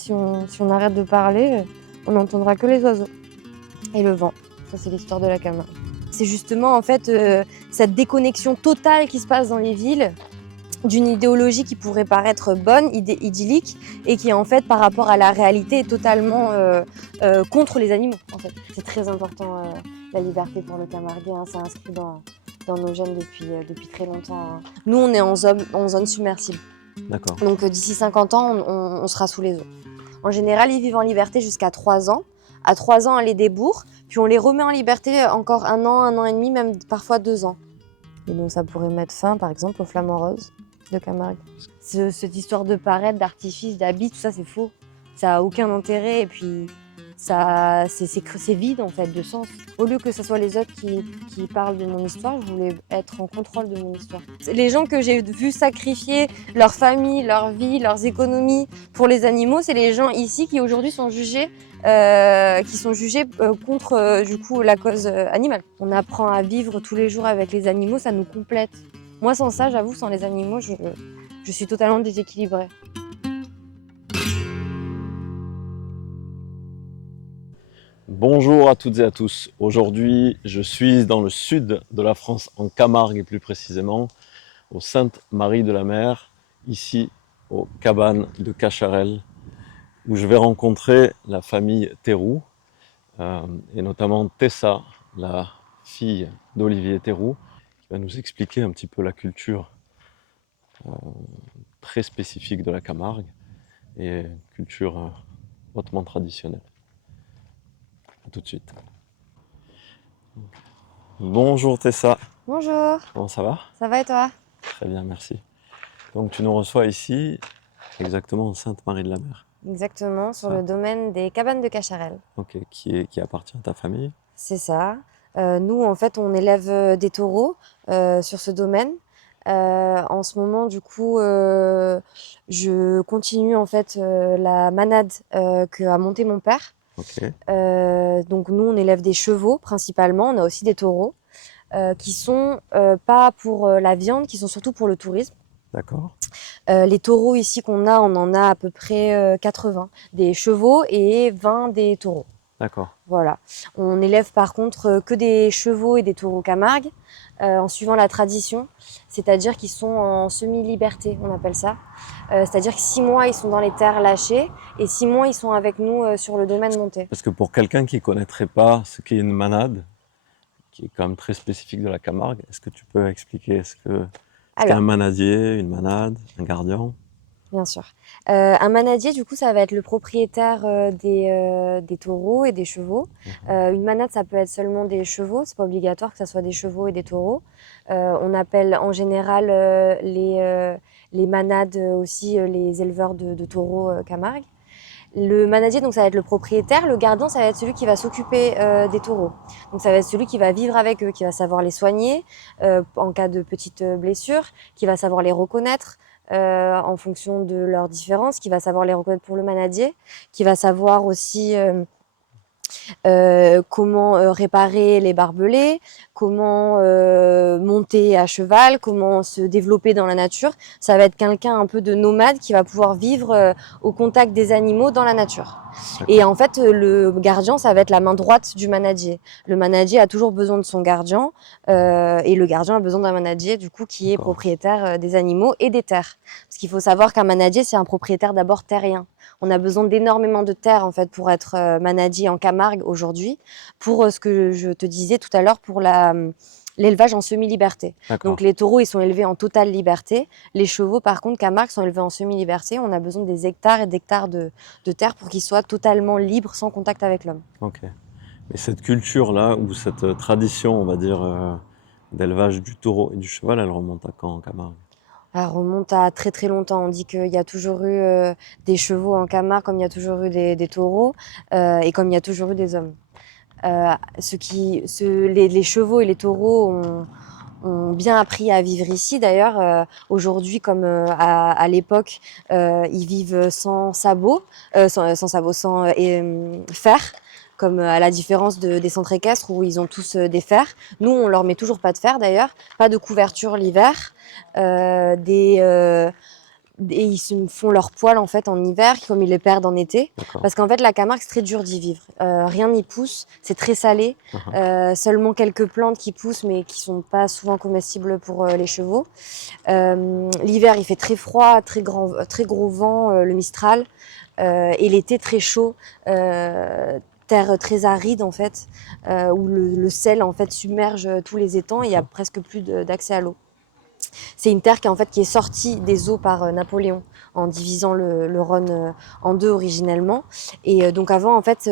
Si on arrête de parler, on n'entendra que les oiseaux et le vent. Ça, c'est l'histoire de la Camargue. C'est justement en fait cette déconnexion totale qui se passe dans les villes d'une idéologie qui pourrait paraître bonne, idyllique, et qui en fait par rapport à la réalité est totalement contre les animaux. En fait. C'est très important la liberté pour le Camarguais, hein, c'est inscrit dans nos gènes depuis très longtemps. Hein. Nous on est en zone submersible. D'accord. Donc d'ici 50 ans on sera sous les eaux. En général ils vivent en liberté jusqu'à 3 ans. À 3 ans on les débourre, puis on les remet en liberté encore 1 an et demi, même parfois 2 ans. Et donc ça pourrait mettre fin par exemple aux flamants roses de Camargue. Cette histoire de paraître, d'artifice, d'habits, tout ça c'est faux. Ça n'a aucun intérêt et puis c'est vide en fait de sens. Au lieu que ce soit les autres qui parlent de mon histoire, je voulais être en contrôle de mon histoire. Les gens que j'ai vu sacrifier leur famille, leur vie, leurs économies pour les animaux, c'est les gens ici qui aujourd'hui sont jugés contre du coup la cause animale. On apprend à vivre tous les jours avec les animaux, ça nous complète. Moi sans ça, j'avoue, sans les animaux, je suis totalement déséquilibrée. Bonjour à toutes et à tous. Aujourd'hui, je suis dans le sud de la France, en Camargue et plus précisément, au Sainte-Marie-de-la-Mer, ici aux cabanes de Cacharel, où je vais rencontrer la famille Théroux, et notamment Tessa, la fille d'Olivier Théroux, qui va nous expliquer un petit peu la culture très spécifique de la Camargue et culture hautement traditionnelle. A tout de suite. Bonjour Tessa. Bonjour. Comment ça va? Ça va et toi? Très bien, merci. Donc tu nous reçois ici, exactement en Sainte-Marie-de-la-Mer. Exactement, sur Ça. le domaine des cabanes de Cacharel. Ok, qui appartient à ta famille? C'est ça. Nous, en fait, on élève des taureaux sur ce domaine. En ce moment, du coup, je continue en fait la manade qu'a montée mon père. Ok, Donc nous, on élève des chevaux principalement. On a aussi des taureaux qui sont pas pour la viande, qui sont surtout pour le tourisme. d'accord. Les taureaux ici qu'on a, on en a à peu près 80 des chevaux et 20 des taureaux. D'accord. Voilà. On élève par contre que des chevaux et des taureaux Camargue en suivant la tradition, c'est-à-dire qu'ils sont en semi-liberté, on appelle ça. C'est-à-dire que 6 mois ils sont dans les terres lâchées et 6 mois ils sont avec nous sur le domaine monté. Parce que pour quelqu'un qui ne connaîtrait pas ce qu'est une manade, qui est quand même très spécifique de la Camargue, est-ce que tu peux expliquer ce qu'est un Alors, manadier, une manade, un gardien? bien sûr. Un manadier, du coup, ça va être le propriétaire des taureaux et des chevaux. Une manade, ça peut être seulement des chevaux. C'est pas obligatoire que ça soit des chevaux et des taureaux. On appelle en général les manades aussi les éleveurs de taureaux Camargue. Le manadier, donc ça va être le propriétaire. Le gardien, ça va être celui qui va s'occuper des taureaux. Donc ça va être celui qui va vivre avec eux, qui va savoir les soigner en cas de petites blessures, qui va savoir les reconnaître en fonction de leurs différences, qui va savoir les reconnaître pour le manadier, qui va savoir aussi comment réparer les barbelés, comment monter à cheval, comment se développer dans la nature. Ça va être quelqu'un un peu de nomade qui va pouvoir vivre au contact des animaux dans la nature. Et en fait, le gardien, ça va être la main droite du manadier. Le manadier a toujours besoin de son gardien et le gardien a besoin d'un manadier du coup qui est propriétaire des animaux et des terres. Parce qu'il faut savoir qu'un manadier, c'est un propriétaire d'abord terrien. On a besoin d'énormément de terre en fait pour être manadier en Camargue aujourd'hui, pour ce que je te disais tout à l'heure pour l'élevage en semi-liberté. Donc les taureaux, ils sont élevés en totale liberté. Les chevaux, par contre, Camargue, sont élevés en semi-liberté. On a besoin des hectares et d'hectares de terre pour qu'ils soient totalement libres, sans contact avec l'homme. Ok. Mais cette culture-là, ou cette tradition, on va dire, d'élevage du taureau et du cheval, elle remonte à quand en Camargue? Elle remonte à très très longtemps. On dit qu'il y a toujours eu des chevaux en Camargue, comme il y a toujours eu des taureaux, et comme il y a toujours eu des hommes. Les chevaux et les taureaux ont bien appris à vivre ici. D'ailleurs, aujourd'hui, comme à l'époque, ils vivent sans sabots, sans fer, comme à la différence des centres équestres où ils ont tous des fers. Nous, on leur met toujours pas de fer d'ailleurs, pas de couverture l'hiver, et ils se font leurs poils en fait en hiver, comme ils les perdent en été. D'accord. Parce qu'en fait, la Camargue, c'est très dur d'y vivre. Rien n'y pousse, c'est très salé. Seulement quelques plantes qui poussent, mais qui sont pas souvent comestibles pour les chevaux. L'hiver, il fait très froid, très gros vent, le Mistral. Et l'été, très chaud. Terre très aride en fait, où le sel en fait submerge tous les étangs et il y a presque plus d'accès à l'eau. C'est une terre qui est sortie des eaux par Napoléon en divisant le Rhône en deux originellement. Et donc avant, en fait,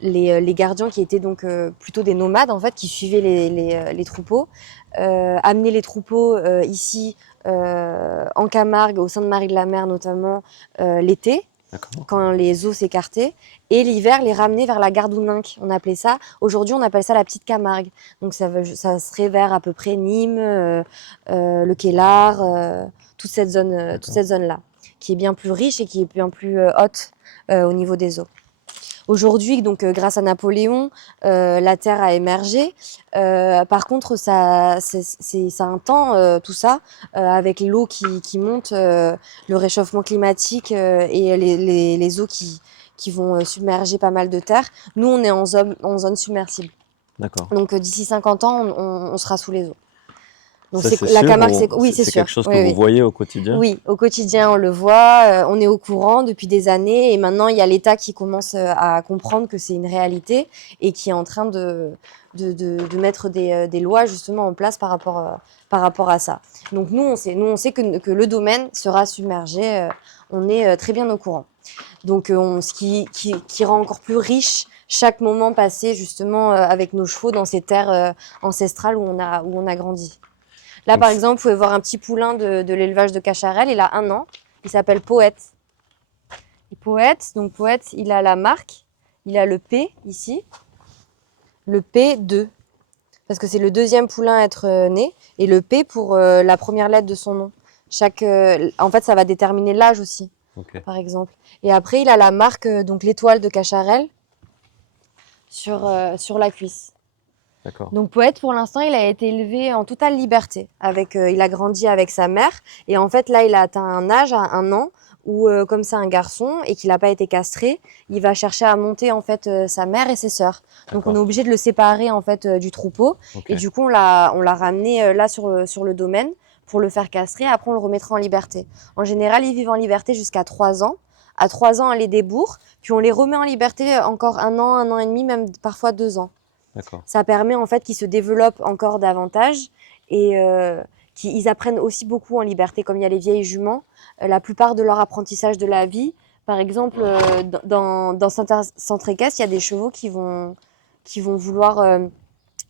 les gardiens qui étaient donc plutôt des nomades, en fait, qui suivaient les troupeaux, amenaient les troupeaux ici en Camargue, au Sainte-Marie de la Mer notamment, l'été, quand les eaux s'écartaient, et l'hiver les ramener vers la Gardouninque, on appelait ça. Aujourd'hui, on appelle ça la Petite Camargue. Donc ça serait vers à peu près Nîmes, le Quélard, toute cette zone-là, qui est bien plus riche et qui est bien plus haute au niveau des eaux. Aujourd'hui, donc grâce à Napoléon, la terre a émergé. Par contre, ça a un temps, tout ça, avec l'eau qui monte, le réchauffement climatique et les eaux qui vont submerger pas mal de terre. Nous, on est en zone submersible. D'accord. Donc d'ici 50 ans, on sera sous les eaux. Donc ça, la Camargue, oui, c'est sûr. C'est sûr. quelque chose que vous voyez au quotidien? Oui, au quotidien, on le voit. On est au courant depuis des années. Et maintenant, il y a l'État qui commence à comprendre que c'est une réalité et qui est en train de mettre des lois justement en place par rapport à ça. Donc nous, on sait que le domaine sera submergé. On est très bien au courant. Donc ce qui rend encore plus riche chaque moment passé justement avec nos chevaux dans ces terres ancestrales où on a grandi. Là, par exemple, vous pouvez voir un petit poulain de l'élevage de Cacharel. Il a 1 an. Il s'appelle Poète. Et Poète, il a la marque. Il a le P ici. Le P2. Parce que c'est le 2e poulain à être né. Et le P pour la première lettre de son nom. En fait, ça va déterminer l'âge aussi, par exemple. Et après, il a la marque, donc l'étoile de Cacharel, sur la cuisse. Donc Poète, pour l'instant, il a été élevé en totale liberté. Il a grandi avec sa mère. Et en fait, là, il a atteint un âge, à 1 an, où, comme c'est un garçon et qu'il n'a pas été castré, il va chercher à monter en fait sa mère et ses sœurs. Donc on est obligé de le séparer en fait du troupeau. Et du coup, on l'a ramené là sur le domaine pour le faire castrer. Après, on le remettra en liberté. En général, ils vivent en liberté jusqu'à 3 ans. À 3 ans, on les débourre. Puis on les remet en liberté encore 1 an et demi, même parfois 2 ans. Ça permet en fait qu'ils se développent encore davantage et qu'ils apprennent aussi beaucoup en liberté. Comme il y a les vieilles juments, la plupart de leur apprentissage de la vie, par exemple dans Centre équestre, il y a des chevaux qui vont vouloir,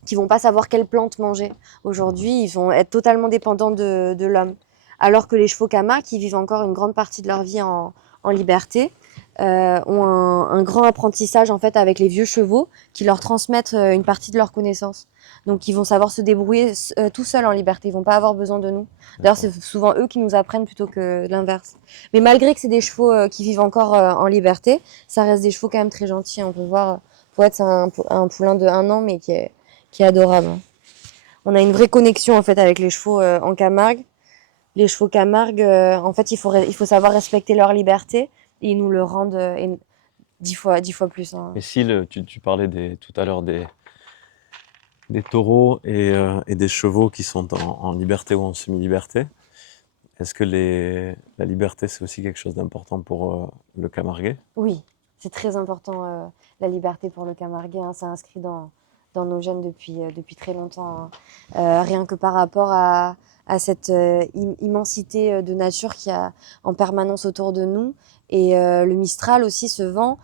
qui vont pas savoir quelle plante manger. Aujourd'hui, ils vont être totalement dépendants de l'homme. Alors que les chevaux Camargue, qui vivent encore une grande partie de leur vie en liberté, ont un grand apprentissage en fait avec les vieux chevaux qui leur transmettent une partie de leurs connaissances. Donc ils vont savoir se débrouiller tout seuls en liberté, ils vont pas avoir besoin de nous. D'ailleurs c'est souvent eux qui nous apprennent plutôt que l'inverse. Mais malgré que c'est des chevaux qui vivent encore en liberté, ça reste des chevaux quand même très gentils. On peut voir, Poète c'est un poulain de 1 an mais qui est adorable. On a une vraie connexion en fait avec les chevaux en Camargue. Les chevaux Camargue, en fait il faut savoir respecter leur liberté. Et ils nous le rendent 10 fois plus. Et si tu parlais tout à l'heure des taureaux et des chevaux qui sont en liberté ou en semi-liberté, est-ce que la liberté, c'est aussi quelque chose d'important pour le Camarguais? Oui, c'est très important la liberté pour le Camarguais. C'est inscrit dans nos gènes depuis très longtemps. Rien que par rapport à cette immensité de nature qu'il y a en permanence autour de nous. Et le Mistral aussi se vend.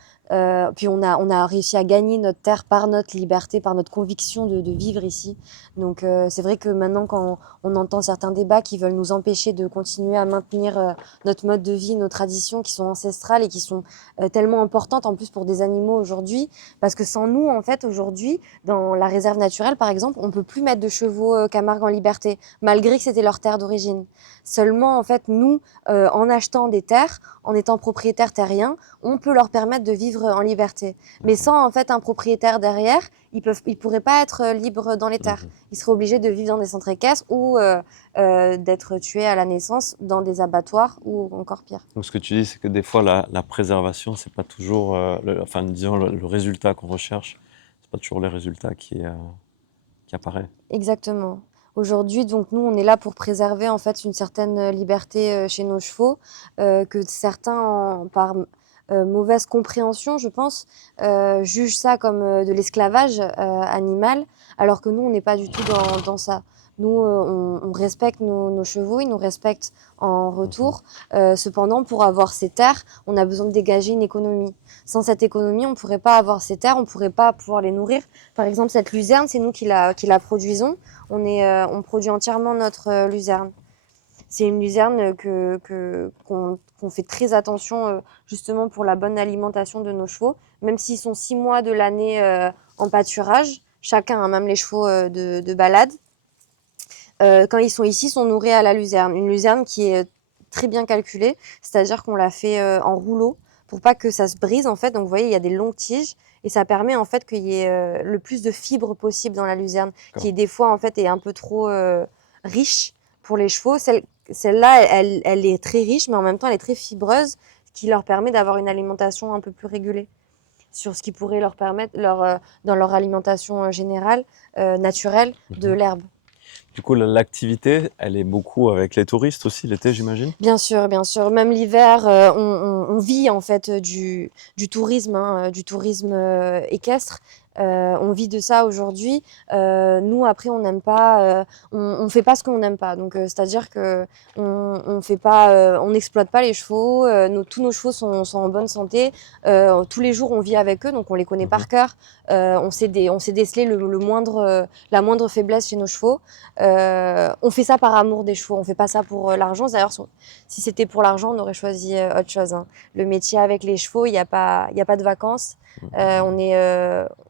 Puis on a réussi à gagner notre terre par notre liberté, par notre conviction de vivre ici. Donc c'est vrai que maintenant quand on entend certains débats qui veulent nous empêcher de continuer à maintenir notre mode de vie, nos traditions qui sont ancestrales et qui sont tellement importantes en plus pour des animaux aujourd'hui, parce que sans nous en fait aujourd'hui dans la réserve naturelle par exemple, on peut plus mettre de chevaux Camargue en liberté malgré que c'était leur terre d'origine. Seulement en fait nous en achetant des terres, en étant propriétaires terriens, on peut leur permettre de vivre vivre en liberté. Mais sans en fait un propriétaire derrière, ils pourraient pas être libres dans les terres. Ils seraient obligés de vivre dans des centres équestres ou d'être tués à la naissance dans des abattoirs ou encore pire. Donc ce que tu dis, c'est que des fois la préservation, c'est pas toujours, enfin disons le résultat qu'on recherche, c'est pas toujours le résultat qui apparaît. Exactement. Aujourd'hui, donc nous, on est là pour préserver en fait une certaine liberté chez nos chevaux, que certains, par mauvaise compréhension, je pense, jugent ça comme de l'esclavage animal, alors que nous, on n'est pas du tout dans ça. Nous, on respecte nos chevaux, ils nous respectent en retour. Cependant, pour avoir ces terres, on a besoin de dégager une économie. Sans cette économie, on ne pourrait pas avoir ces terres, on ne pourrait pas pouvoir les nourrir. Par exemple, cette luzerne, c'est nous qui la produisons. On produit entièrement notre luzerne. C'est une luzerne qu'on fait très attention justement pour la bonne alimentation de nos chevaux. Même s'ils sont 6 mois de l'année en pâturage, chacun, hein, même les chevaux de balade, quand ils sont ici, sont nourris à la luzerne. Une luzerne qui est très bien calculée, c'est-à-dire qu'on la fait en rouleau pour pas que ça se brise en fait. Donc vous voyez, il y a des longues tiges et ça permet en fait qu'il y ait le plus de fibres possible dans la luzerne, qui des fois en fait est un peu trop riche pour les chevaux. Celle-là, elle est très riche, mais en même temps elle est très fibreuse, ce qui leur permet d'avoir une alimentation un peu plus régulée sur ce qui pourrait leur permettre, dans leur alimentation générale, naturelle, de l'herbe. Du coup, l'activité, elle est beaucoup avec les touristes aussi l'été, j'imagine? Bien sûr, bien sûr. Même l'hiver, on vit en fait du tourisme, hein, du tourisme équestre. On vit de ça aujourd'hui. Nous, après, on n'aime pas, on fait pas ce qu'on n'aime pas. Donc, c'est-à-dire que on fait pas, on n'exploite pas les chevaux. Tous nos chevaux sont en bonne santé. Tous les jours, on vit avec eux, donc on les connaît par cœur. On sait déceler la moindre faiblesse chez nos chevaux. On fait ça par amour des chevaux. On fait pas ça pour l'argent. D'ailleurs, si c'était pour l'argent, on aurait choisi autre chose, hein. Le métier avec les chevaux, il y a pas de vacances.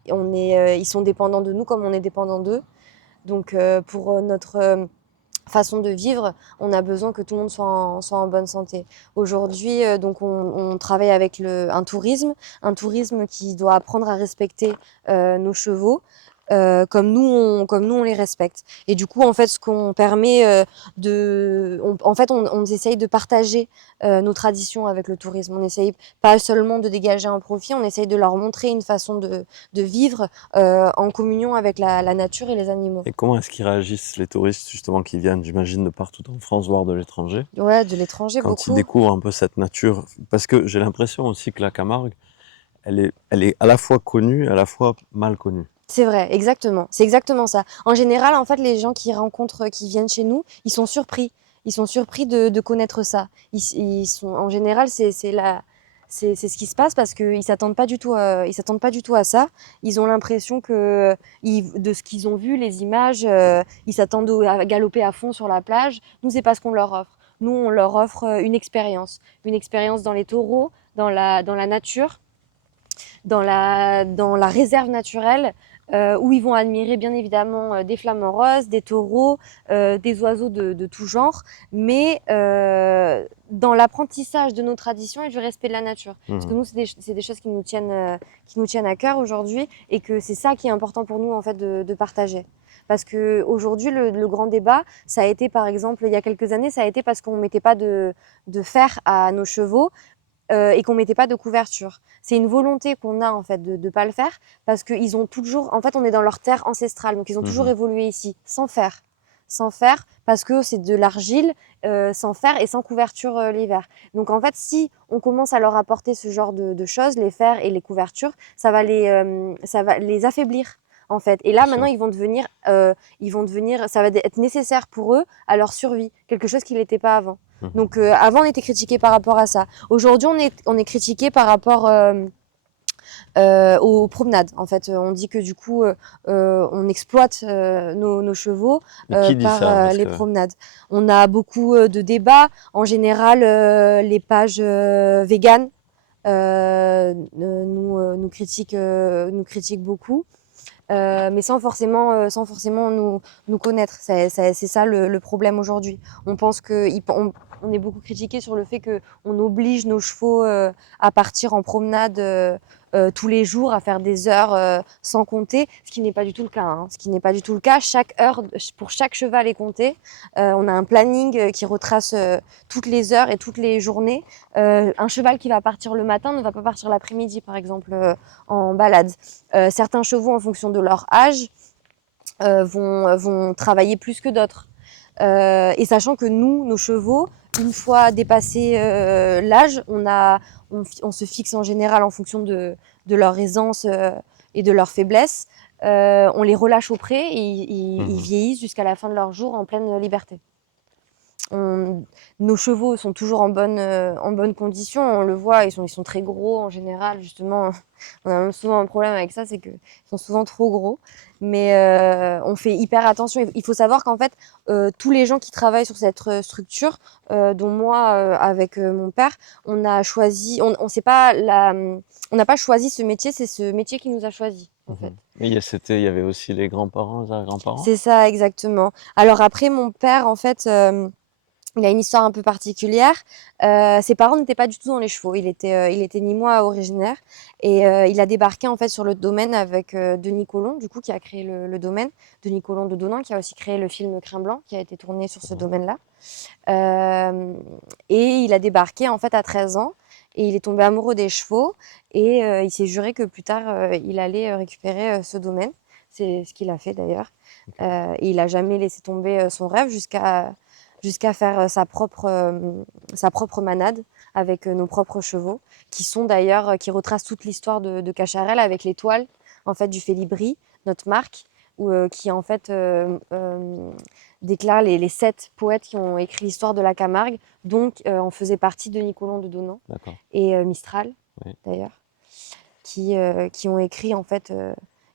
Ils sont dépendants de nous comme on est dépendant d'eux. Donc, pour notre façon de vivre, on a besoin que tout le monde soit en bonne santé. Aujourd'hui, donc on travaille avec un tourisme qui doit apprendre à respecter nos chevaux. Comme nous on les respecte. Et du coup, en fait, ce qu'on permet on essaye de partager nos traditions avec le tourisme. On essaye pas seulement de dégager un profit, on essaye de leur montrer une façon de vivre en communion avec la nature et les animaux. Et comment est-ce qu'ils réagissent, les touristes, justement, qui viennent, j'imagine, de partout en France, voire de l'étranger, Ouais, de l'étranger, quand ils beaucoup. découvrent un peu cette nature? Parce que j'ai l'impression aussi que la Camargue, elle est à la fois connue, et à la fois mal connue. C'est vrai, exactement. C'est exactement ça. En général, en fait, les gens qui viennent chez nous, ils sont surpris. Ils sont surpris de connaître ça. En général, c'est ce qui se passe parce qu'ils s'attendent pas du tout ils s'attendent pas du tout à ça. Ils ont l'impression que de ce qu'ils ont vu, les images, ils s'attendent à galoper à fond sur la plage. Nous, c'est pas ce qu'on leur offre. Nous, on leur offre une expérience dans les taureaux, dans la nature, dans la réserve naturelle, où ils vont admirer bien évidemment des flamants roses, des taureaux, des oiseaux de tout genre, mais dans l'apprentissage de nos traditions et du respect de la nature. Parce que nous, c'est des choses qui nous tiennent à cœur aujourd'hui, et que c'est ça qui est important pour nous en fait de partager. Parce que aujourd'hui, le grand débat, ça a été par exemple il y a quelques années, ça a été parce qu'on mettait pas de fer à nos chevaux. Et qu'on mettait pas de couverture. C'est une volonté qu'on a en fait de pas le faire, parce qu'ils ont toujours, en fait, on est dans leur terre ancestrale, donc ils ont toujours évolué ici sans fer, parce que c'est de l'argile, sans fer et sans couverture l'hiver. Donc en fait, si on commence à leur apporter ce genre de choses, les fers et les couvertures, ça va les affaiblir. En fait. Et là, maintenant, ils vont devenir, ça va être nécessaire pour eux à leur survie, quelque chose qui n'était pas avant. Donc, avant, on était critiqué par rapport à ça. Aujourd'hui, on est critiqué par rapport aux promenades. En fait, on dit que du coup, on exploite nos chevaux par les promenades. On a beaucoup de débats. En général, les pages véganes nous critiquent beaucoup. Mais sans forcément nous connaître. C'est ça le problème aujourd'hui. On pense on est beaucoup critiqué sur le fait qu'on oblige nos chevaux à partir en promenade tous les jours à faire des heures sans compter, ce qui n'est pas du tout le cas. Hein. Ce qui n'est pas du tout le cas. Chaque heure pour chaque cheval est comptée. On a un planning qui retrace toutes les heures et toutes les journées. Un cheval qui va partir le matin ne va pas partir l'après-midi, par exemple, en balade. Certains chevaux, en fonction de leur âge, vont travailler plus que d'autres. Et sachant que nous, nos chevaux, une fois dépassé l'âge, on se fixe en général en fonction de leur aisance et de leur faiblesse. On les relâche au pré et ils vieillissent jusqu'à la fin de leur jour en pleine liberté. Nos chevaux sont toujours en bonne condition, on le voit, ils sont très gros en général, justement. On a même souvent un problème avec ça, c'est qu'ils sont souvent trop gros. Mais on fait hyper attention. Il faut savoir qu'en fait, tous les gens qui travaillent sur cette structure, dont moi avec mon père, on a choisi, on sait pas on n'a pas choisi ce métier, c'est ce métier qui nous a choisi en fait. Mais il y avait aussi les grands-parents, les arrière-grands-parents. C'est ça, exactement. Alors après, mon père, en fait, il a une histoire un peu particulière. Ses parents n'étaient pas du tout dans les chevaux. Il était nîmois originaire et il a débarqué en fait sur le domaine avec Denis Colomb, du coup, qui a créé le domaine. Denis Colomb de Donnan, qui a aussi créé le film Crin Blanc, qui a été tourné sur ce domaine-là. Et il a débarqué en fait à 13 ans et il est tombé amoureux des chevaux et il s'est juré que plus tard il allait récupérer ce domaine. C'est ce qu'il a fait d'ailleurs. Et il a jamais laissé tomber son rêve jusqu'à faire sa propre manade avec nos propres chevaux, qui sont d'ailleurs, qui retracent toute l'histoire de Cacharel avec l'étoile en fait du Félibri, notre marque, qui en fait déclare les 7 poètes qui ont écrit l'histoire de la Camargue, donc on faisait partie de Nicolon de Donnan et Mistral d'ailleurs, qui ont écrit en fait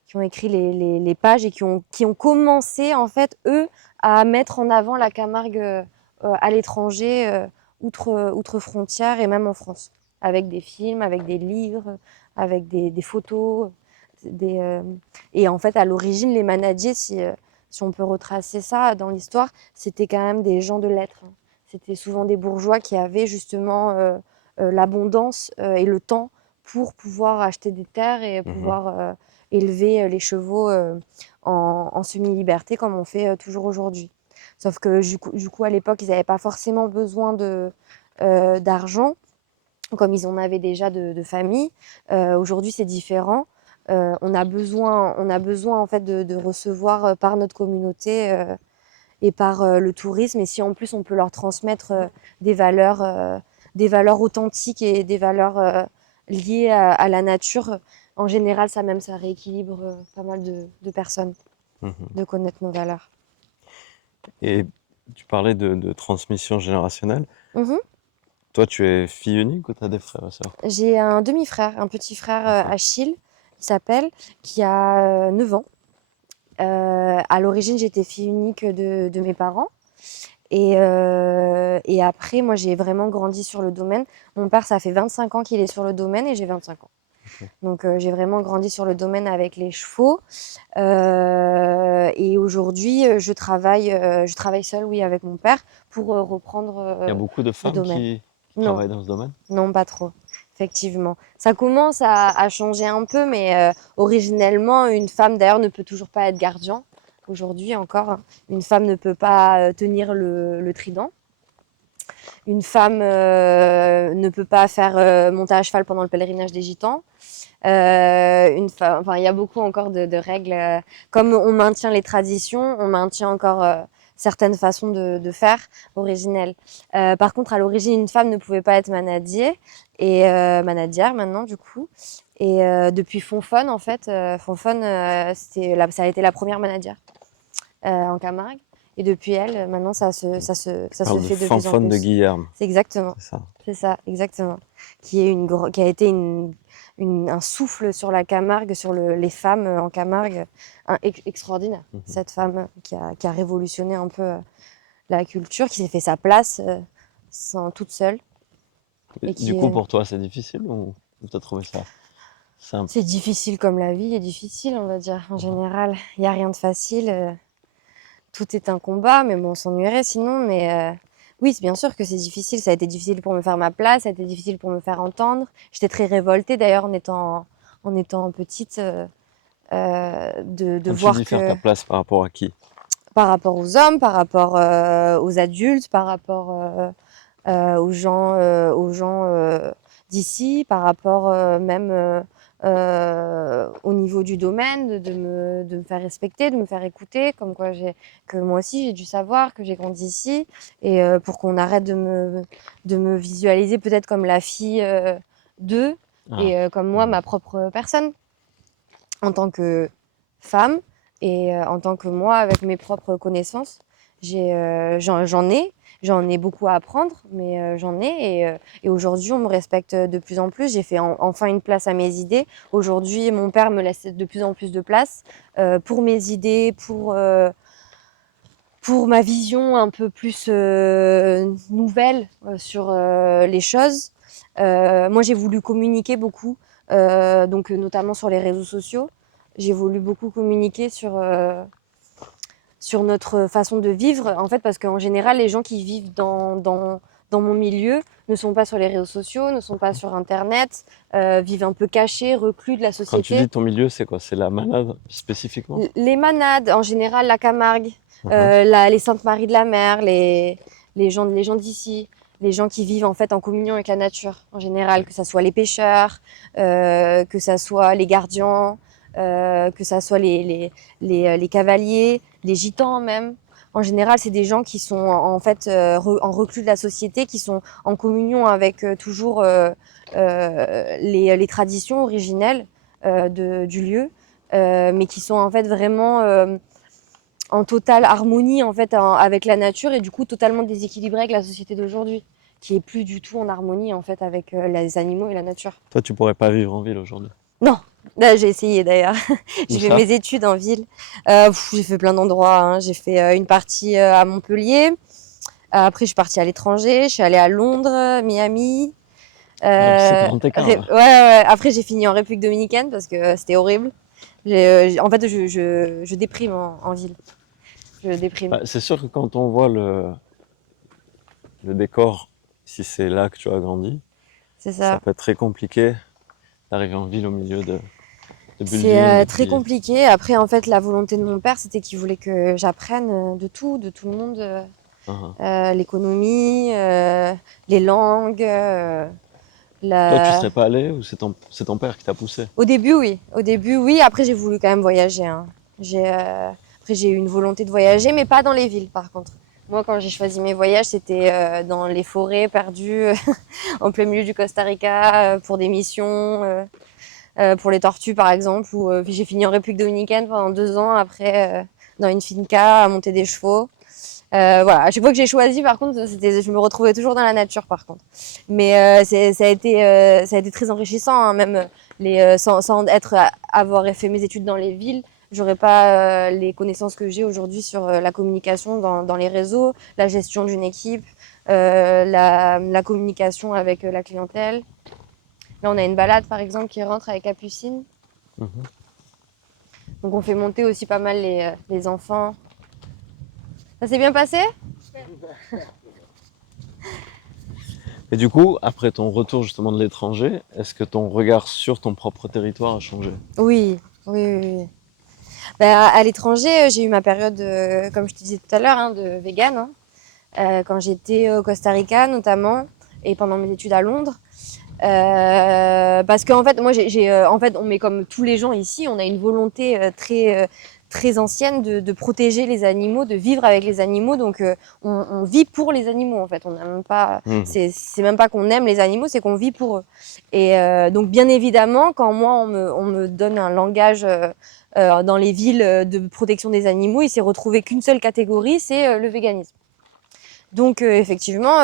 qui ont écrit les pages et qui ont commencé en fait eux à mettre en avant la Camargue à l'étranger, outre frontières et même en France, avec des films, avec des livres, avec des photos. Et en fait, à l'origine, les manadiers, si on peut retracer ça dans l'histoire, c'était quand même des gens de lettres. C'était souvent des bourgeois qui avaient justement l'abondance et le temps pour pouvoir acheter des terres et pouvoir élever les chevaux en semi-liberté comme on fait toujours aujourd'hui. Sauf que du coup à l'époque, ils n'avaient pas forcément besoin d'argent, comme ils en avaient déjà de famille. Aujourd'hui, c'est différent. On a besoin en fait de recevoir par notre communauté et par le tourisme. Et si en plus on peut leur transmettre des valeurs authentiques et des valeurs liées à la nature, en général, ça rééquilibre pas mal de personnes de connaître nos valeurs. Et tu parlais de transmission générationnelle. Toi, tu es fille unique ou tu as des frères et sœurs? J'ai un demi-frère, un petit frère Achille, qui s'appelle, qui a 9 ans. À l'origine, j'étais fille unique de mes parents. Et après, moi, j'ai vraiment grandi sur le domaine. Mon père, ça fait 25 ans qu'il est sur le domaine et j'ai 25 ans. Donc, j'ai vraiment grandi sur le domaine avec les chevaux. Et aujourd'hui, je travaille seule, oui, avec mon père pour reprendre Il y a beaucoup de femmes qui travaillent dans ce domaine? Non, pas trop, effectivement. Ça commence à changer un peu, mais originellement, une femme, d'ailleurs, ne peut toujours pas être gardien. Aujourd'hui encore, une femme ne peut pas tenir le trident. Une femme ne peut pas faire monter à cheval pendant le pèlerinage des Gitans. Il y a beaucoup encore de règles. Comme on maintient les traditions, on maintient encore certaines façons de faire originelles. Par contre, à l'origine, une femme ne pouvait pas être manadier et manadière maintenant, du coup. Et depuis Fonfone, en fait, Fonfone, ça a été la première manadière en Camargue. Et depuis elle, maintenant, ça se fait de plus en Fonfone plus. de Guilherme. C'est exactement. C'est ça, exactement. Qui a été un souffle sur la Camargue, sur les femmes en Camargue, extraordinaire. Cette femme qui a révolutionné un peu la culture, qui s'est fait sa place toute seule. Du coup, pour toi, c'est difficile ou tu as trouvé ça simple? C'est difficile comme la vie est difficile, on va dire, en général. Il n'y a rien de facile. Tout est un combat, mais bon, on s'ennuierait sinon. Mais oui, c'est bien sûr que c'est difficile. Ça a été difficile pour me faire ma place, ça a été difficile pour me faire entendre. J'étais très révoltée d'ailleurs en étant en étant petite, de Quand tu voir dis faire que ta place par rapport à qui? par rapport aux hommes, par rapport aux adultes, par rapport aux gens d'ici, par rapport même au niveau du domaine, de me faire respecter, de me faire écouter, comme quoi que moi aussi j'ai du savoir, que j'ai grandi ici, et pour qu'on arrête de me visualiser peut-être comme la fille d'eux, Ah, et comme moi, ma propre personne, en tant que femme, et en tant que moi, avec mes propres connaissances. J'en ai beaucoup à apprendre, mais j'en ai, et aujourd'hui, on me respecte de plus en plus. J'ai fait enfin une place à mes idées. Aujourd'hui, mon père me laisse de plus en plus de place pour mes idées, pour ma vision un peu plus nouvelle sur les choses. Moi, j'ai voulu communiquer beaucoup, donc notamment sur les réseaux sociaux. J'ai voulu beaucoup communiquer sur notre façon de vivre, en fait, parce qu'en général, les gens qui vivent dans mon milieu ne sont pas sur les réseaux sociaux, ne sont pas sur Internet, vivent un peu cachés, reclus de la quand tu société. dis ton milieu, c'est quoi? C'est la manade spécifiquement? Les manades, en général, la Camargue, Mhm. les Saintes-Maries de la Mer, les gens d'ici, les gens qui vivent en fait en communion avec la nature, en général, que ça soit les pêcheurs, que ça soit les gardiens, que ça soit les cavaliers, les gitans même. En général, c'est des gens qui sont en fait en reclus de la société, qui sont en communion avec toujours les traditions originelles du lieu, mais qui sont en fait vraiment en totale harmonie en fait avec la nature, et du coup totalement déséquilibrée avec la société d'aujourd'hui, qui est plus du tout en harmonie en fait avec les animaux et la nature. Toi, tu pourrais pas vivre en ville aujourd'hui. Non, là j'ai essayé d'ailleurs. Où J'ai fait ça? mes études en ville. J'ai fait plein d'endroits, hein. J'ai fait une partie à Montpellier. Après je suis partie à l'étranger. Je suis allée à Londres, Miami. Ouais, c'est grand écart là. Ouais. Après j'ai fini en République dominicaine parce que c'était horrible. En fait je déprime en ville. Je déprime. Bah, c'est sûr que quand on voit le décor, si c'est là que tu as grandi, C'est ça ça. peut être très compliqué d'arriver en ville au milieu de C'est buildings et très puis. compliqué. Après, en fait, la volonté de mon père, c'était qu'il voulait que j'apprenne de tout le monde, Uhum. l'économie, les langues. Toi, tu La... serais pas allé ou c'est ton père qui t'a poussé? Au début, oui. Au début, oui. Après, j'ai voulu quand même voyager, hein. Après, j'ai eu une volonté de voyager, mais pas dans les villes, par contre. Moi, quand j'ai choisi mes voyages, c'était dans les forêts perdues, en plein milieu du Costa Rica, pour des missions. Pour les tortues par exemple, où j'ai fini en République dominicaine pendant 2 ans après dans une finca à monter des chevaux. Voilà, à chaque fois que j'ai choisi, par contre, je me retrouvais toujours dans la nature, par contre. Mais ça a été très enrichissant, hein, même sans avoir fait mes études dans les villes, j'aurais pas les connaissances que j'ai aujourd'hui sur la communication dans les réseaux, la gestion d'une équipe, la communication avec la clientèle. Là, on a une balade, par exemple, qui rentre avec Capucine. Mhm. Donc, on fait monter aussi pas mal les enfants. Ça s'est bien passé? Et du coup, après ton retour justement de l'étranger, est-ce que ton regard sur ton propre territoire a changé? Oui, oui. Ben, à l'étranger, j'ai eu ma période, comme je te disais tout à l'heure, hein, de vegan, hein. Quand j'étais au Costa Rica, notamment, et pendant mes études à Londres. Parce qu'en fait, moi, en fait, on met comme tous les gens ici, on a une volonté très ancienne de protéger les animaux, de vivre avec les animaux. Donc, on vit pour les animaux, en fait. On n'a même pas, Mhm. c'est même pas qu'on aime les animaux, c'est qu'on vit pour eux. Et donc, bien évidemment, quand moi, on me donne un langage dans les villes de protection des animaux, il s'est retrouvé qu'une seule catégorie, c'est le véganisme. Donc, effectivement,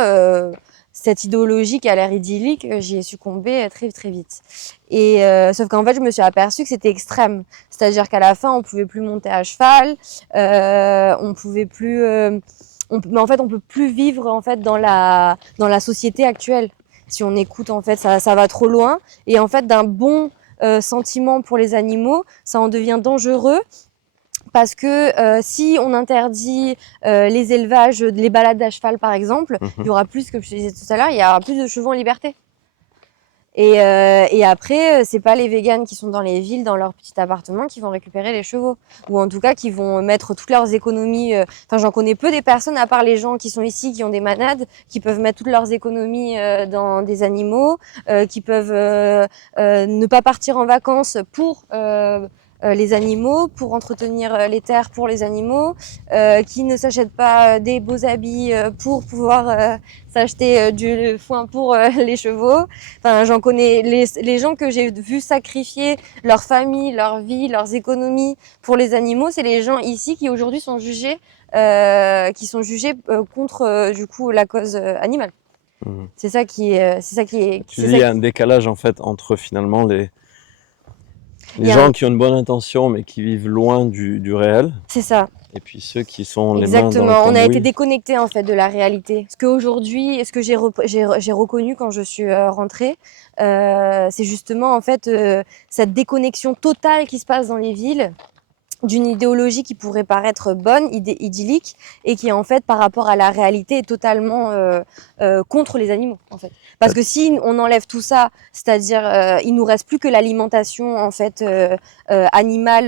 cette idéologie qui a l'air idyllique, j'y ai succombé très très vite. Et sauf qu'en fait, je me suis aperçue que c'était extrême. C'est-à-dire qu'à la fin, on pouvait plus monter à cheval, on pouvait plus, mais en fait, on peut plus vivre en fait dans la société actuelle. Si on écoute, en fait, ça va trop loin. Et en fait, d'un bon sentiment pour les animaux, ça en devient dangereux. Parce que si on interdit les élevages, les balades à cheval par exemple, il y Mhm. aura plus, comme je te disais tout à l'heure, il y aura plus de chevaux en liberté. Et après, c'est pas les véganes qui sont dans les villes, dans leur petit appartement, qui vont récupérer les chevaux. Ou en tout cas, qui vont mettre toutes leurs économies. Enfin, j'en connais peu des personnes, à part les gens qui sont ici, qui ont des manades, qui peuvent mettre toutes leurs économies dans des animaux, qui peuvent ne pas partir en vacances pour les animaux, pour entretenir les terres pour les animaux, qui ne s'achètent pas des beaux habits pour pouvoir s'acheter du foin pour les chevaux. Enfin, j'en connais les gens que j'ai vu sacrifier leur famille, leur vie, leurs économies pour les animaux. C'est les gens ici qui aujourd'hui sont jugés, contre du coup la cause animale. Mmh. C'est ça qui est, Tu dis, il y a un décalage en fait entre finalement les gens qui ont une bonne intention mais qui vivent loin du réel. C'est ça. Et puis ceux qui sont les mains Exactement. dans le On a été cambouis. déconnectés en fait de la réalité. Ce qu'aujourd'hui, ce que j'ai reconnu quand je suis rentrée, c'est justement en fait cette déconnexion totale qui se passe dans les villes d'une idéologie qui pourrait paraître bonne, idyllique, et qui en fait par rapport à la réalité est totalement contre les animaux en fait. Parce que si on enlève tout ça, c'est-à-dire il nous reste plus que l'alimentation en fait animale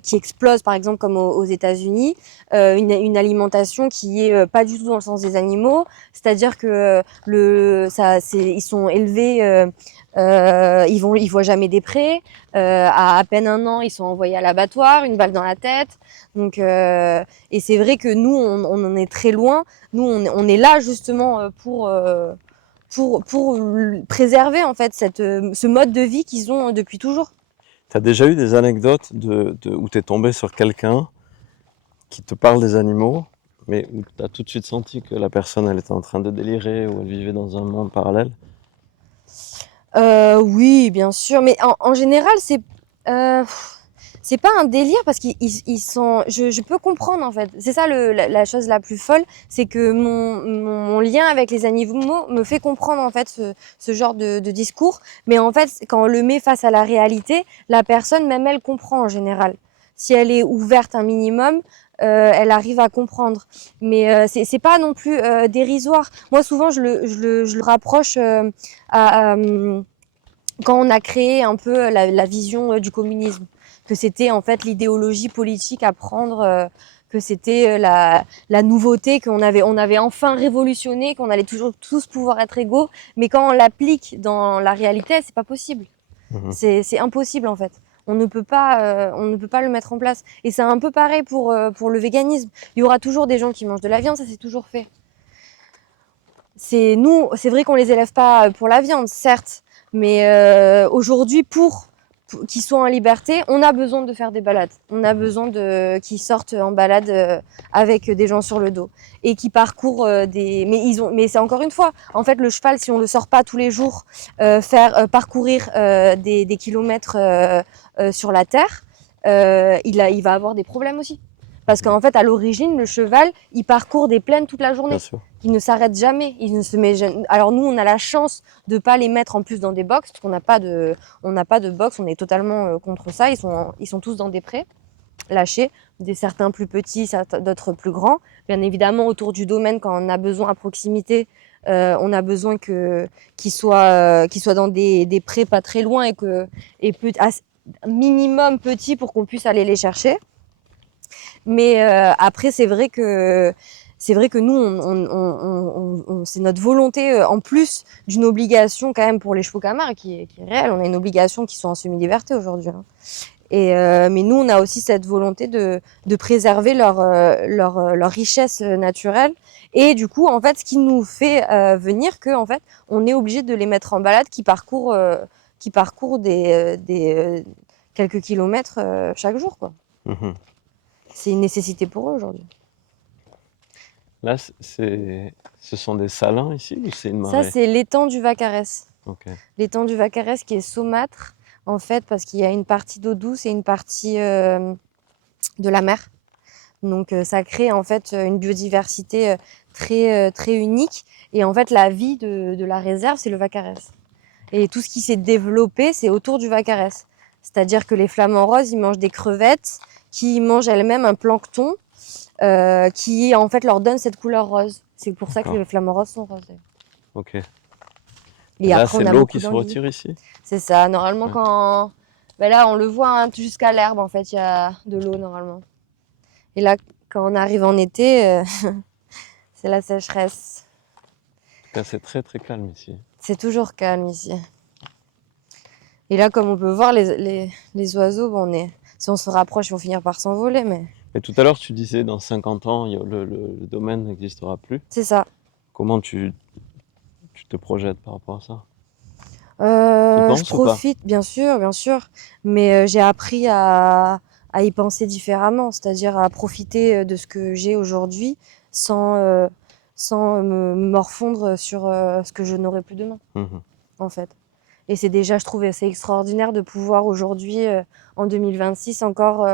qui explose par exemple comme aux États-Unis, une alimentation qui est pas du tout dans le sens des animaux, c'est-à-dire que ils sont élevés. Ils voient jamais des prés. À peine 1 an, ils sont envoyés à l'abattoir, une balle dans la tête. Donc, et c'est vrai que nous, on en est très loin. Nous, on est là justement pour préserver en fait ce mode de vie qu'ils ont depuis toujours. Tu as déjà eu des anecdotes où tu es tombé sur quelqu'un qui te parle des animaux, mais où tu as tout de suite senti que la personne elle était en train de délirer ou elle vivait dans un monde parallèle? Oui, bien sûr, mais en général, euh, c'est pas un délire parce qu'ils sont. Je peux comprendre en fait. C'est ça la chose la plus folle, c'est que mon lien avec les animaux me fait comprendre en fait ce genre de discours. Mais en fait, quand on le met face à la réalité, la personne, même elle comprend en général. Si elle est ouverte un minimum, elle arrive à comprendre. Mais c'est pas non plus dérisoire. Moi, souvent, je le rapproche quand on a créé un peu la vision du communisme, que c'était en fait l'idéologie politique à prendre, que c'était la nouveauté, on avait enfin révolutionné, qu'on allait toujours tous pouvoir être égaux, mais quand on l'applique dans la réalité, c'est pas possible. Mmh. C'est impossible en fait. On ne peut pas le mettre en place. Et c'est un peu pareil pour le véganisme. Il y aura toujours des gens qui mangent de la viande, ça c'est toujours fait. C'est vrai qu'on les élève pas pour la viande, certes, mais aujourd'hui, pour qu'ils soient en liberté, on a besoin de faire des balades. On a besoin qu'ils sortent en balade avec des gens sur le dos et qui parcourent mais c'est encore une fois, en fait, le cheval, si on le sort pas tous les jours, parcourir des kilomètres sur la terre, il va avoir des problèmes aussi. Parce qu'en fait, à l'origine, le cheval, il parcourt des plaines toute la journée. Bien sûr. Il ne s'arrête jamais. Il ne se met jamais. Alors nous, on a la chance de pas les mettre en plus dans des box, parce qu'on n'a pas de box. On est totalement contre ça. Ils sont tous dans des prés, lâchés, certains plus petits, d'autres plus grands. Bien évidemment, autour du domaine, quand on a besoin à proximité, on a besoin qu'ils soient dans des prés pas très loin minimum petits pour qu'on puisse aller les chercher. Mais après, c'est vrai que nous, c'est notre volonté, en plus d'une obligation quand même pour les chevaux Camargue qui est réelle. On a une obligation qui sont en semi-liberté aujourd'hui. Hein. Mais nous, on a aussi cette volonté de préserver leur richesse naturelle. Et du coup, en fait, ce qui nous fait venir que, en fait, on est obligé de les mettre en balade qui parcourent quelques kilomètres chaque jour, quoi. Mmh. C'est une nécessité pour eux aujourd'hui. Là, ce sont des salins ici ou c'est une Ça, marée? c'est l'étang du Vaccarès. Ok. L'étang du Vaccarès qui est saumâtre, en fait, parce qu'il y a une partie d'eau douce et une partie de la mer. Donc, ça crée en fait une biodiversité très unique. Et en fait, la vie de la réserve, c'est le Vaccarès. Et tout ce qui s'est développé, c'est autour du Vaccarès. C'est-à-dire que les flamants roses, ils mangent des crevettes qui mangent elles-mêmes un plancton qui en fait leur donne cette couleur rose. C'est pour ça que D'accord. les flamants roses sont roses. Ok. Et Et là, après, c'est on a l'eau beaucoup qui se d'anguilles. retire ici? C'est ça. Normalement, Ouais. quand... Ben là, on le voit hein, jusqu'à l'herbe, en fait, il y a de l'eau normalement. Et là, quand on arrive en été, c'est la sécheresse. En tout cas, c'est très très calme ici. C'est toujours calme ici. Et là, comme on peut voir, les oiseaux, bon, si on se rapproche, ils vont finir par s'envoler, mais Et tout à l'heure, tu disais, dans 50 ans, le domaine n'existera plus. c'est ça. Comment tu te projettes par rapport à ça? Tu y Je penses ou pas? profite, bien sûr, mais j'ai appris à y penser différemment, c'est-à-dire à profiter de ce que j'ai aujourd'hui sans, sans me morfondre sur ce que je n'aurai plus demain, Mhm. en fait. Et c'est déjà, je trouve, assez extraordinaire de pouvoir aujourd'hui, en 2026, encore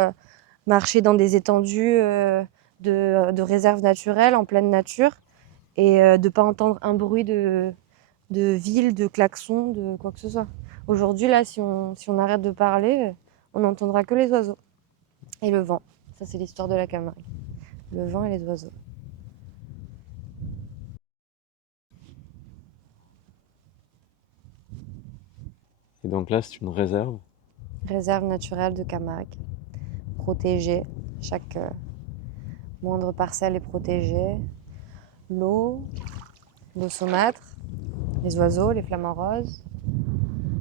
marcher dans des étendues de réserves naturelles, en pleine nature, et de ne pas entendre un bruit de ville, de klaxon, de quoi que ce soit. Aujourd'hui, là, si on arrête de parler, on n'entendra que les oiseaux et le vent. Ça, c'est l'histoire de la Camargue. Le vent et les oiseaux. Et donc là, c'est une réserve. Réserve naturelle de Camargue. Protégée. Chaque moindre parcelle est protégée. L'eau saumâtre, les oiseaux, les flamants roses,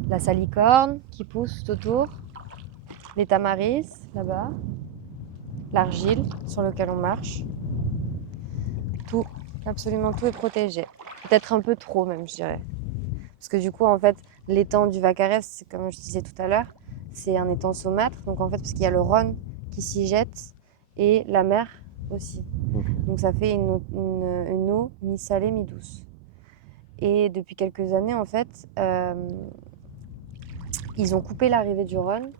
la salicorne qui pousse tout autour, les tamaris là-bas, l'argile sur laquelle on marche. Tout, absolument tout est protégé. Peut-être un peu trop même, je dirais. Parce que du coup, en fait, l'étang du Vacarès, comme je disais tout à l'heure, c'est un étang saumâtre. Donc en fait, parce qu'il y a le Rhône qui s'y jette et la mer aussi. Ok. Donc ça fait une eau mi-salée, mi-douce. Et depuis quelques années, en fait, ils ont coupé l'arrivée du Rhône,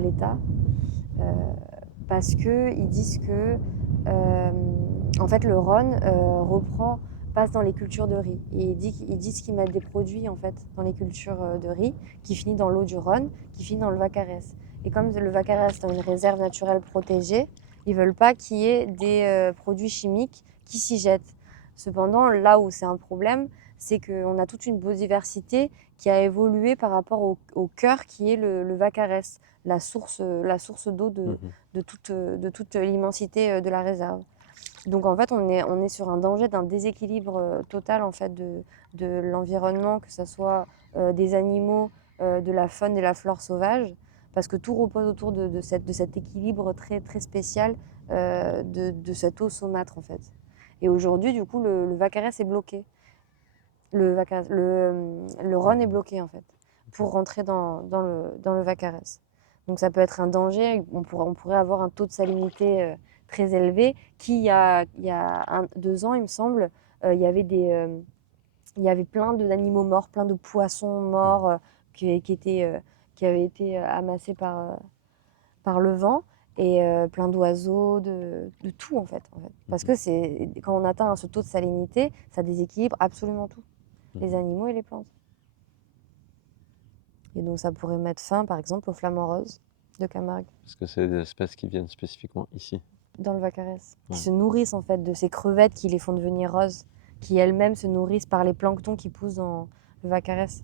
l'État, euh, parce qu'ils disent que en fait, le Rhône passe dans les cultures de riz. Et ils disent qu'ils mettent des produits en fait dans les cultures de riz qui finit dans l'eau du Rhône, qui finit dans le Vacarès. Et comme le Vacarès est une réserve naturelle protégée, ils veulent pas qu'il y ait des produits chimiques qui s'y jettent. Cependant, là où c'est un problème, c'est qu'on a toute une biodiversité qui a évolué par rapport au cœur qui est le Vacarès, la source d'eau Mhm. de toute l'immensité de la réserve. Donc en fait, on est sur un danger d'un déséquilibre total en fait de l'environnement, que ce soit des animaux, de la faune et la flore sauvage, parce que tout repose autour de cet équilibre très, très spécial de cette eau saumâtre en fait. Et aujourd'hui, du coup, le Vacarès est bloqué. Le Rhône est bloqué en fait pour rentrer dans le Vacarès. Donc ça peut être un danger. On pourrait avoir un taux de salinité très élevé il y a 2 ans, il me semble, il y avait il y avait plein d'animaux morts, plein de poissons morts qui avaient été amassés par le vent et plein d'oiseaux, de tout en fait. Parce que quand on atteint ce taux de salinité, ça déséquilibre absolument tout, les animaux et les plantes. Et donc ça pourrait mettre fin, par exemple, aux flamants roses de Camargue, Parce que c'est des espèces qui viennent spécifiquement ici. dans le Vacarès, Ouais. qui se nourrissent en fait de ces crevettes qui les font devenir roses, qui elles-mêmes se nourrissent par les planctons qui poussent dans le Vacarès.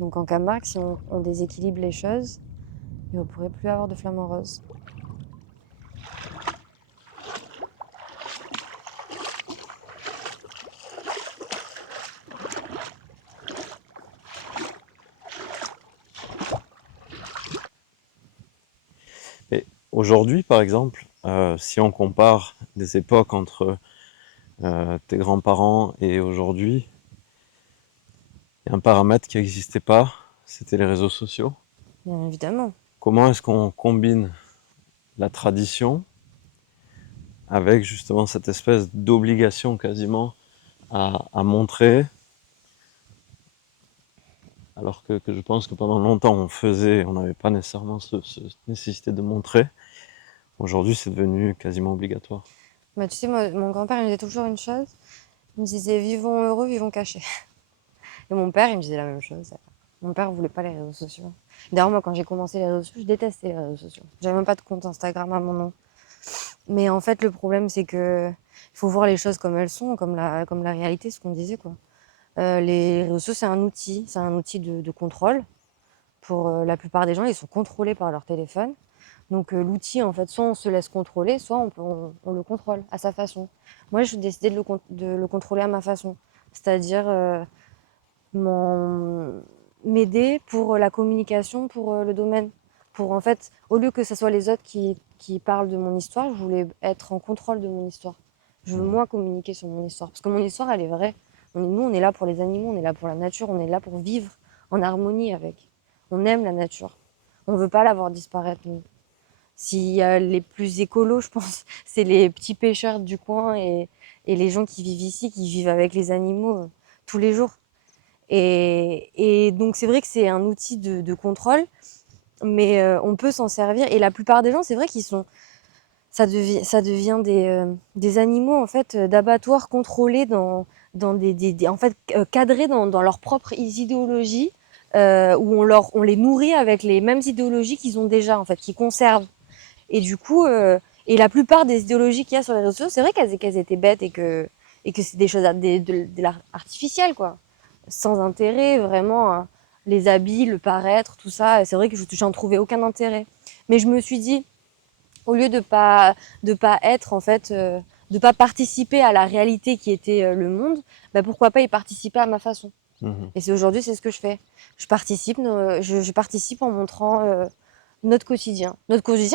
Donc en Camargue, si on déséquilibre les choses, il ne pourrait plus avoir de flamants roses. Et aujourd'hui, par exemple, si on compare des époques entre tes grands-parents et aujourd'hui, il y a un paramètre qui n'existait pas, c'était les réseaux sociaux. Bien évidemment. Comment est-ce qu'on combine la tradition avec justement cette espèce d'obligation quasiment à montrer, alors que je pense que pendant longtemps on n'avait pas nécessairement cette nécessité de montrer. Aujourd'hui, c'est devenu quasiment obligatoire. Bah, tu sais, moi, mon grand-père, il me disait toujours une chose. Il me disait vivons heureux, vivons cachés. Et mon père, il me disait la même chose. Mon père ne voulait pas les réseaux sociaux. D'ailleurs, moi, quand j'ai commencé les réseaux sociaux, je détestais les réseaux sociaux. J'avais même pas de compte Instagram à mon nom. Mais en fait, le problème, c'est que il faut voir les choses comme elles sont, comme la réalité, ce qu'on disait, quoi. Les réseaux sociaux, c'est un outil de contrôle. Pour la plupart des gens, ils sont contrôlés par leur téléphone. Donc l'outil, en fait, soit on se laisse contrôler, soit on le contrôle à sa façon. Moi, j'ai décidé de le contrôler à ma façon. C'est-à-dire m'en- m'aider pour la communication, pour le domaine. Pour en fait, au lieu que ce soit les autres qui parlent de mon histoire, je voulais être en contrôle de mon histoire. Je veux Mhm. moi communiquer sur mon histoire. Parce que mon histoire, elle est vraie. Nous, on est là pour les animaux, on est là pour la nature, on est là pour vivre en harmonie avec. On aime la nature. On veut pas la voir disparaître, nous. S'il y a les plus écolos, je pense, c'est les petits pêcheurs du coin et les gens qui vivent ici, qui vivent avec les animaux tous les jours. Et donc c'est vrai que c'est un outil de contrôle, mais on peut s'en servir. Et la plupart des gens, c'est vrai qu'ils sont, ça devient des animaux en fait d'abattoirs contrôlés dans en fait cadrés dans leur propre idéologie, où on les nourrit avec les mêmes idéologies qu'ils ont déjà en fait, qu'ils conservent. Et du coup, et la plupart des idéologies qu'il y a sur les réseaux sociaux, c'est vrai qu'elles étaient bêtes et que c'est des choses de l'art artificiel, quoi. Sans intérêt, vraiment. Hein. Les habits, le paraître, tout ça. C'est vrai que j'en trouvais aucun intérêt. Mais je me suis dit, au lieu de pas être, en fait, de pas participer à la réalité qui était le monde, bah pourquoi pas y participer à ma façon. Mhm. Et c'est aujourd'hui, c'est ce que je fais. Je participe en montrant notre quotidien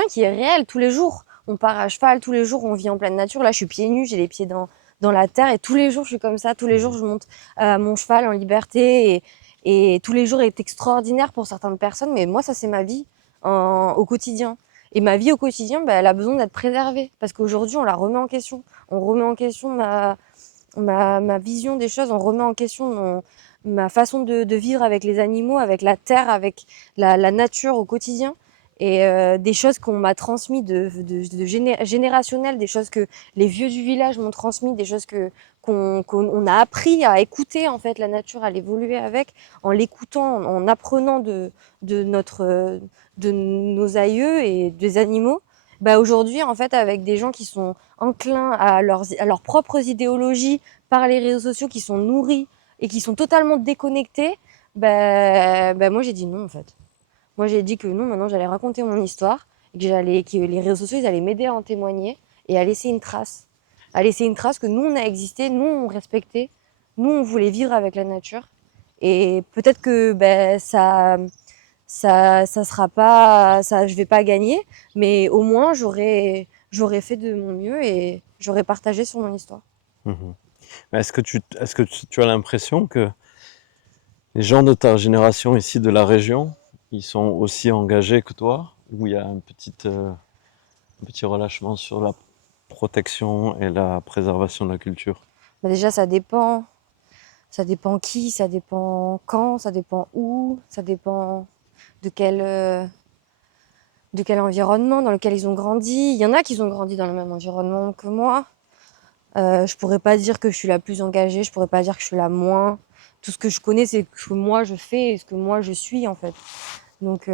qui est réel tous les jours. On part à cheval, tous les jours on vit en pleine nature. Là, je suis pieds nus, j'ai les pieds dans la terre et tous les jours je suis comme ça. Tous les jours Mhm. je monte mon cheval en liberté et tous les jours est extraordinaire pour certaines personnes. Mais moi, ça c'est ma vie au quotidien. Et ma vie au quotidien, bah, elle a besoin d'être préservée parce qu'aujourd'hui on la remet en question. On remet en question ma vision des choses, on remet en question ma façon de vivre avec les animaux, avec la terre, avec la nature au quotidien. Et des choses qu'on m'a transmis générationnelles, des choses que les vieux du village m'ont transmis, des choses qu'on a appris à écouter en fait la nature, à l'évoluer avec, en l'écoutant, en apprenant de notre de nos aïeux et des animaux. Bah aujourd'hui en fait avec des gens qui sont enclins à leurs propres idéologies par les réseaux sociaux, qui sont nourris et qui sont totalement déconnectés, bah moi j'ai dit non en fait. Moi j'ai dit que non, maintenant j'allais raconter mon histoire et que les réseaux sociaux ils allaient m'aider à en témoigner et à laisser une trace. À laisser une trace que nous on a existé, nous on respectait, nous on voulait vivre avec la nature. Et peut-être que ça sera pas, ça, je vais pas gagner, mais au moins j'aurais fait de mon mieux et j'aurais partagé sur mon histoire. Mhm. Mais est-ce que tu as l'impression que les gens de ta génération ici de la région, ils sont aussi engagés que toi, ou il y a un petit relâchement sur la protection et la préservation de la culture? Bah déjà ça dépend qui, ça dépend quand, ça dépend où, ça dépend de de quel environnement dans lequel ils ont grandi. Il y en a qui ont grandi dans le même environnement que moi. Je pourrais pas dire que je suis la plus engagée, je pourrais pas dire que je suis la moins. Tout ce que je connais, c'est ce que moi je fais et ce que moi je suis en fait. Donc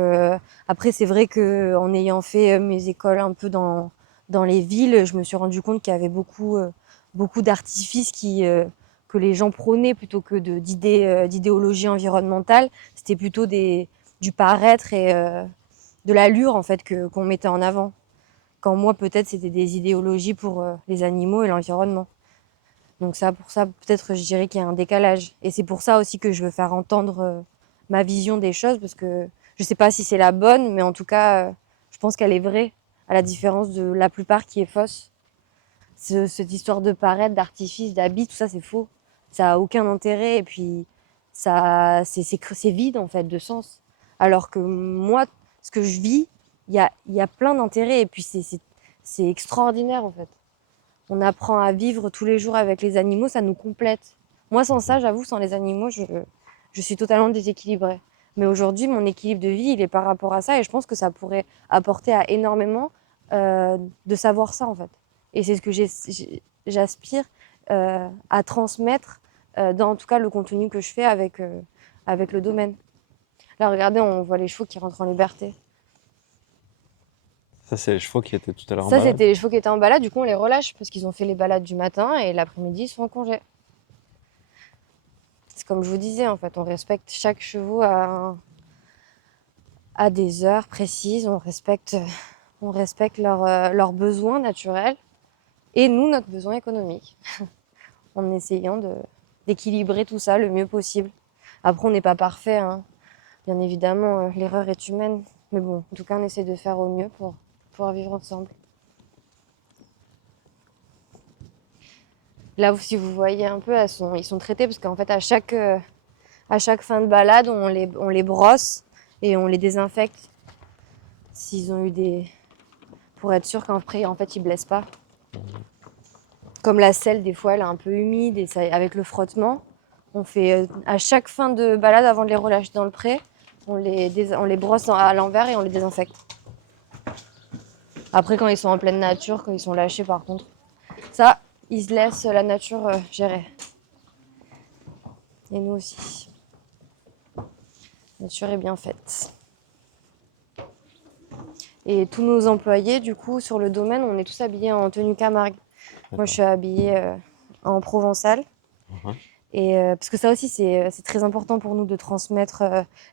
après, c'est vrai que en ayant fait mes écoles un peu dans les villes, je me suis rendu compte qu'il y avait beaucoup d'artifices que les gens prônaient plutôt que d'idéologie environnementale. C'était plutôt du paraître et de l'allure en fait qu'on mettait en avant. Quand moi, peut-être, c'était des idéologies pour les animaux et l'environnement. Donc ça, pour ça, peut-être, je dirais qu'il y a un décalage. Et c'est pour ça aussi que je veux faire entendre ma vision des choses, parce que je sais pas si c'est la bonne, mais en tout cas, je pense qu'elle est vraie, à la différence de la plupart qui est fausse. Cette histoire de paraître, d'artifice, d'habit, tout ça, c'est faux. Ça a aucun intérêt, et puis c'est vide, en fait, de sens. Alors que moi, ce que je vis, il y a plein d'intérêts, et puis c'est extraordinaire, en fait. On apprend à vivre tous les jours avec les animaux, ça nous complète. Moi, sans ça, j'avoue, sans les animaux, je suis totalement déséquilibrée. Mais aujourd'hui, mon équilibre de vie, il est par rapport à ça et je pense que ça pourrait apporter à énormément de savoir ça, en fait. Et c'est ce que j'aspire à transmettre dans, en tout cas, le contenu que je fais avec le domaine. Là, regardez, on voit les chevaux qui rentrent en liberté. Ça, c'est les chevaux qui étaient tout à l'heure en Ça, balade. c'était les chevaux qui étaient en balade. Du coup, on les relâche parce qu'ils ont fait les balades du matin et l'après-midi, ils sont en congé. C'est comme je vous disais, en fait, on respecte chaque chevaux à des heures précises, on respecte leurs besoins naturels et nous, notre besoin économique, en essayant d'équilibrer tout ça le mieux possible. Après, on n'est pas parfait, hein. Bien évidemment, l'erreur est humaine, mais bon, en tout cas, on essaie de faire au mieux pour pouvoir vivre ensemble. Là, si vous voyez un peu, ils sont traités parce qu'en fait, à chaque fin de balade, on les brosse et on les désinfecte s'ils ont eu des... pour être sûr qu'après, en fait, ils blessent pas. Comme la selle, des fois, elle est un peu humide et ça, avec le frottement, on fait à chaque fin de balade, avant de les relâcher dans le pré, on les brosse à l'envers et on les désinfecte. Après, quand ils sont en pleine nature, quand ils sont lâchés, par contre, ça, ils se laissent la nature gérer. Et nous aussi. La nature est bien faite. Et tous nos employés, du coup, sur le domaine, on est tous habillés en tenue Camargue. Moi, je suis habillée en provençal. Mhm. Et parce que ça aussi, c'est très important pour nous de transmettre.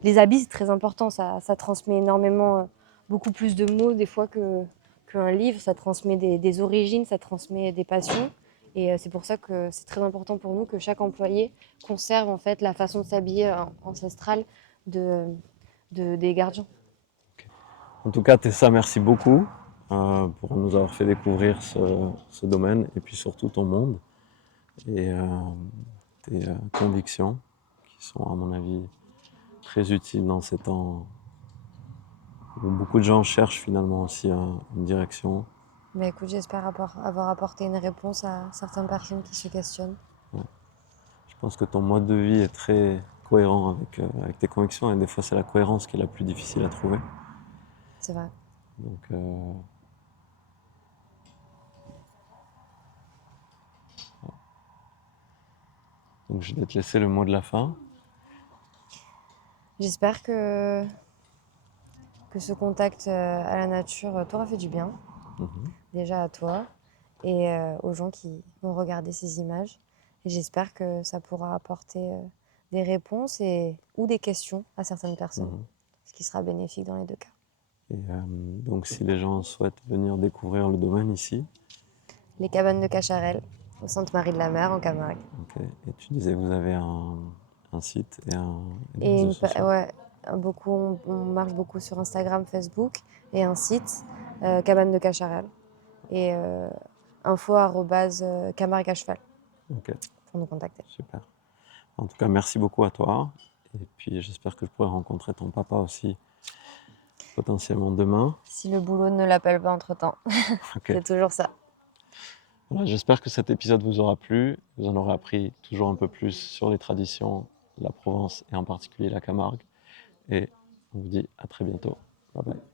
Les habits, c'est très important. Ça transmet énormément, beaucoup plus de mots des fois qu'un livre. Ça transmet des origines, ça transmet des passions. Et c'est pour ça que c'est très important pour nous que chaque employé conserve en fait la façon de s'habiller ancestrale des gardiens. En tout cas, Tessa, merci beaucoup pour nous avoir fait découvrir ce domaine et puis surtout ton monde et tes convictions qui sont, à mon avis, très utiles dans ces temps où beaucoup de gens cherchent finalement aussi une direction. Mais écoute, j'espère avoir apporté une réponse à certaines personnes qui se questionnent. Ouais. Je pense que ton mode de vie est très cohérent avec tes convictions et des fois c'est la cohérence qui est la plus difficile à trouver. C'est vrai. Donc, donc je vais te laisser le mot de la fin. J'espère que ce contact à la nature t'aura fait du bien. Mhm. Déjà à toi et aux gens qui vont regarder ces images. Et j'espère que ça pourra apporter des réponses ou des questions à certaines personnes, Mhm. ce qui sera bénéfique dans les deux cas. Et donc si les gens souhaitent venir découvrir le domaine ici, Les cabanes de Cacharel, au Sainte-Marie-de-la-Mer, en Camargue. okay. Et tu disais vous avez un site et des Et réseaux sociaux. ouais, on marche beaucoup sur Instagram, Facebook et un site, cabane de Cacharel. Et info@camargue à cheval Ok, pour nous contacter. super. En tout cas, merci beaucoup à toi. Et puis j'espère que je pourrai rencontrer ton papa aussi potentiellement demain. Si le boulot ne l'appelle pas entre-temps, Ok. c'est toujours ça. Voilà, j'espère que cet épisode vous aura plu. Vous en aurez appris toujours un peu plus sur les traditions de la Provence et en particulier la Camargue. Et on vous dit à très bientôt. Bye bye.